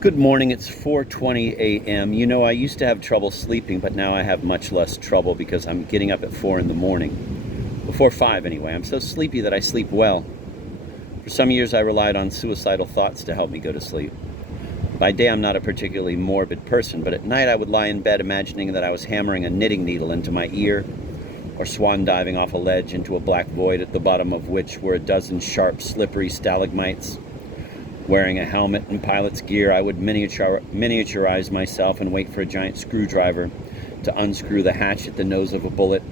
Good morning. It's 4:20 a.m. You know, I used to have trouble sleeping, but now I have much less trouble because I'm getting up at 4 in the morning. Before 5 anyway. I'm so sleepy that I sleep well. For some years I relied on suicidal thoughts to help me go to sleep. By day I'm not a particularly morbid person, but at night I would lie in bed imagining that I was hammering a knitting needle into my ear or swan diving off a ledge into a black void at the bottom of which were a dozen sharp, slippery stalagmites. Wearing a helmet and pilot's gear, I would miniaturize myself and wait for a giant screwdriver to unscrew the hatch at the nose of a bullet.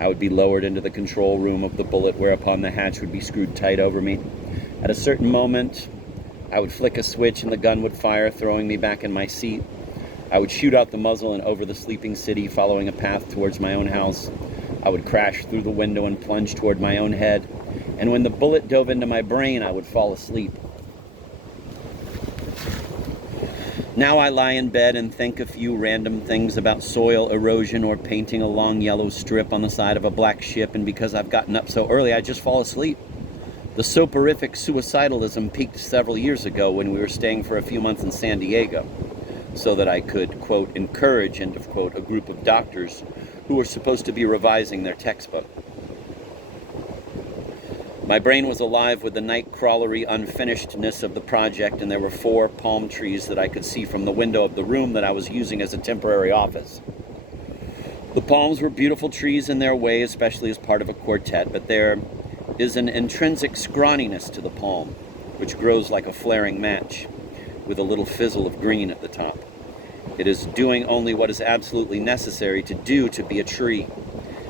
I would be lowered into the control room of the bullet, whereupon the hatch would be screwed tight over me. At a certain moment, I would flick a switch and the gun would fire, throwing me back in my seat. I would shoot out the muzzle and over the sleeping city, following a path towards my own house. I would crash through the window and plunge toward my own head. And when the bullet dove into my brain, I would fall asleep. Now I lie in bed and think a few random things about soil erosion or painting a long yellow strip on the side of a black ship, and because I've gotten up so early, I just fall asleep. The soporific suicidalism peaked several years ago when we were staying for a few months in San Diego, so that I could, quote, encourage, end of quote, a group of doctors who were supposed to be revising their textbook. My brain was alive with the night-crawlery unfinishedness of the project, and there were 4 palm trees that I could see from the window of the room that I was using as a temporary office. The palms were beautiful trees in their way, especially as part of a quartet, but there is an intrinsic scrawniness to the palm, which grows like a flaring match, with a little fizzle of green at the top. It is doing only what is absolutely necessary to do to be a tree,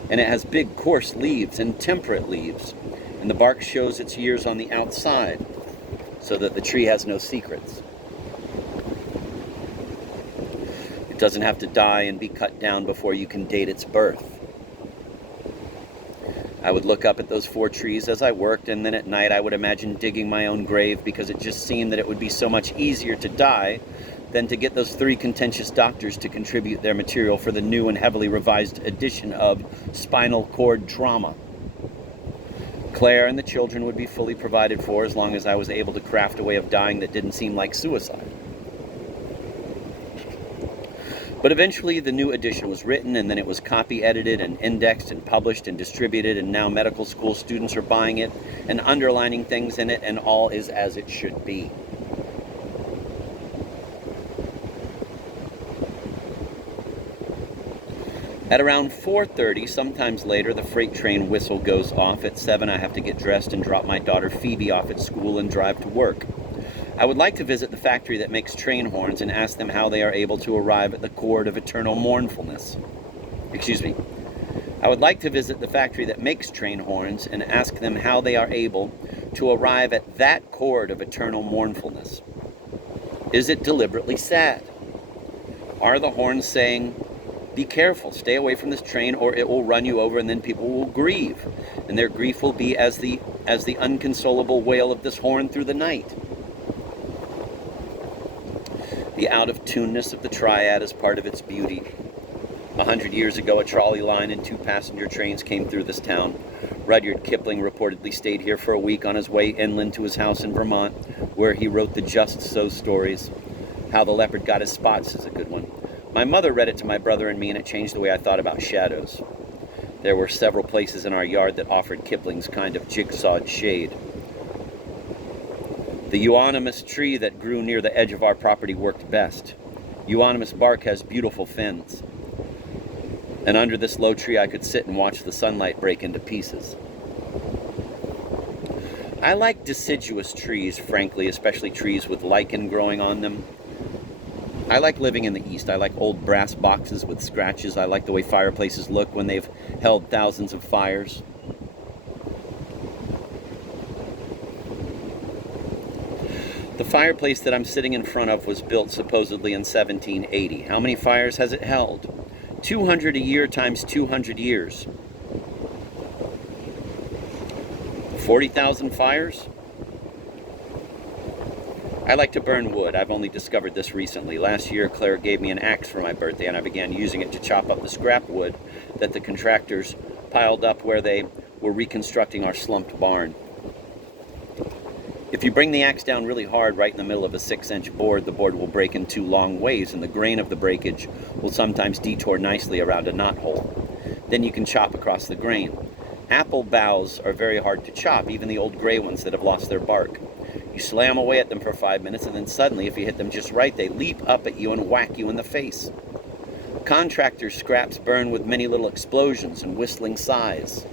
and it has big, coarse leaves and temperate leaves, and the bark shows its years on the outside, so that the tree has no secrets. It doesn't have to die and be cut down before you can date its birth. I would look up at those 4 trees as I worked, and then at night I would imagine digging my own grave, because it just seemed that it would be so much easier to die than to get those 3 contentious doctors to contribute their material for the new and heavily revised edition of Spinal Cord Trauma. Claire and the children would be fully provided for as long as I was able to craft a way of dying that didn't seem like suicide. But eventually the new edition was written, and then it was copy-edited and indexed and published and distributed, and now medical school students are buying it and underlining things in it, and all is as it should be. At around 4:30, sometimes later, the freight train whistle goes off. At 7, I have to get dressed and drop my daughter Phoebe off at school and drive to work. I would like to visit the factory that makes train horns and ask them how they are able to arrive at the chord of eternal mournfulness. I would like to visit the factory that makes train horns and ask them how they are able to arrive at that chord of eternal mournfulness. Is it deliberately sad? Are the horns saying, "Be careful, stay away from this train or it will run you over," and then people will grieve, and their grief will be as the unconsolable wail of this horn through the night? The out-of-tuneness of the triad is part of its beauty. 100 years ago, a trolley line and 2 passenger trains came through this town. Rudyard Kipling reportedly stayed here for a week on his way inland to his house in Vermont, where he wrote the Just So stories. How the Leopard Got His Spots is a good one. My mother read it to my brother and me, and it changed the way I thought about shadows. There were several places in our yard that offered Kipling's kind of jigsawed shade. The euonymus tree that grew near the edge of our property worked best. Euonymus bark has beautiful fins. And under this low tree I could sit and watch the sunlight break into pieces. I like deciduous trees, frankly, especially trees with lichen growing on them. I like living in the East. I like old brass boxes with scratches. I like the way fireplaces look when they've held thousands of fires. The fireplace that I'm sitting in front of was built supposedly in 1780. How many fires has it held? 200 a year times 200 years. 40,000 fires? I like to burn wood. I've only discovered this recently. Last year, Claire gave me an axe for my birthday, and I began using it to chop up the scrap wood that the contractors piled up where they were reconstructing our slumped barn. If If you bring the axe down really hard right in the middle of a 6-inch board, the board will break in 2 long ways, and the grain of the breakage will sometimes detour nicely around a knot hole. Then you can chop across the grain. Apple boughs are very hard to chop, even the old gray ones that have lost their bark. You slam away at them for 5 minutes, and then suddenly, if you hit them just right, they leap up at you and whack you in the face. Contractors' scraps burn with many little explosions and whistling sighs.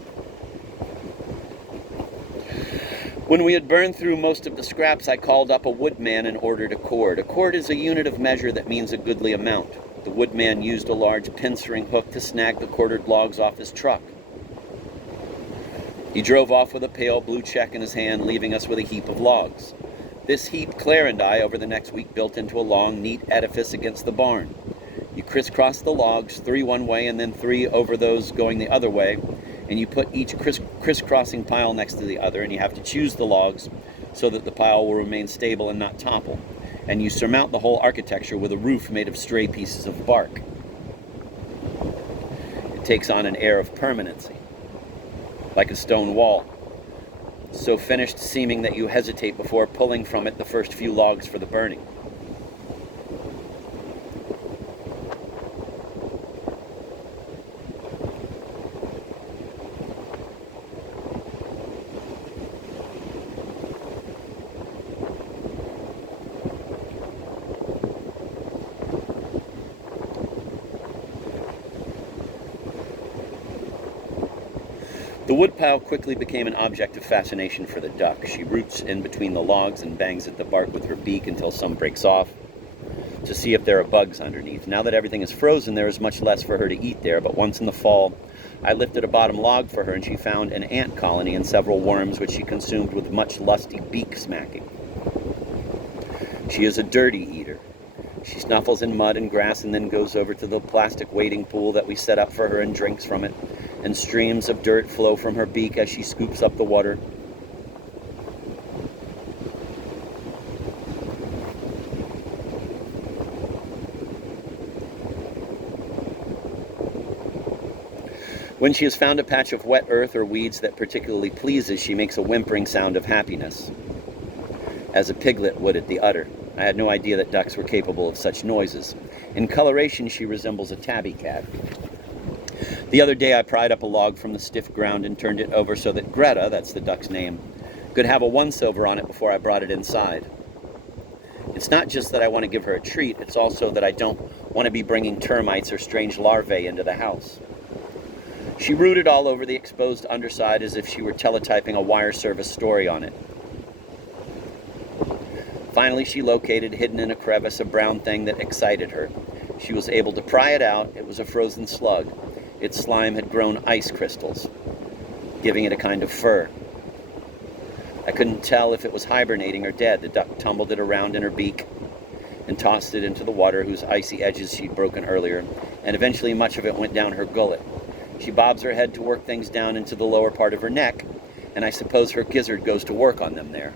When we had burned through most of the scraps, I called up a woodman and ordered a cord. A cord is a unit of measure that means a goodly amount. The woodman used a large pincering hook to snag the corded logs off his truck. He drove off with a pale blue check in his hand, leaving us with a heap of logs. This heap Claire and I, over the next week, built into a long, neat edifice against the barn. You crisscross the logs, 3 one way and then 3 over those going the other way, and you put each crisscrossing pile next to the other, and you have to choose the logs so that the pile will remain stable and not topple. And you surmount the whole architecture with a roof made of stray pieces of bark. It takes on an air of permanency, like a stone wall, so finished seeming that you hesitate before pulling from it the first few logs for the burning. The woodpile quickly became an object of fascination for the duck. She roots in between the logs and bangs at the bark with her beak until some breaks off to see if there are bugs underneath. Now that everything is frozen, there is much less for her to eat there, but once in the fall, I lifted a bottom log for her, and she found an ant colony and several worms, which she consumed with much lusty beak smacking. She is a dirty eater. She snuffles in mud and grass and then goes over to the plastic wading pool that we set up for her and drinks from it, and streams of dirt flow from her beak as she scoops up the water. When she has found a patch of wet earth or weeds that particularly pleases, she makes a whimpering sound of happiness, as a piglet would at the udder. I had no idea that ducks were capable of such noises. In coloration, she resembles a tabby cat. The other day, I pried up a log from the stiff ground and turned it over so that Greta, that's the duck's name, could have a once-over on it before I brought it inside. It's not just that I want to give her a treat, it's also that I don't want to be bringing termites or strange larvae into the house. She rooted all over the exposed underside as if she were teletyping a wire service story on it. Finally, she located, hidden in a crevice, a brown thing that excited her. She was able to pry it out. It was a frozen slug. Its slime had grown ice crystals, giving it a kind of fur. I couldn't tell if it was hibernating or dead. The duck tumbled it around in her beak and tossed it into the water whose icy edges she'd broken earlier, and eventually much of it went down her gullet. She bobs her head to work things down into the lower part of her neck, and I suppose her gizzard goes to work on them there.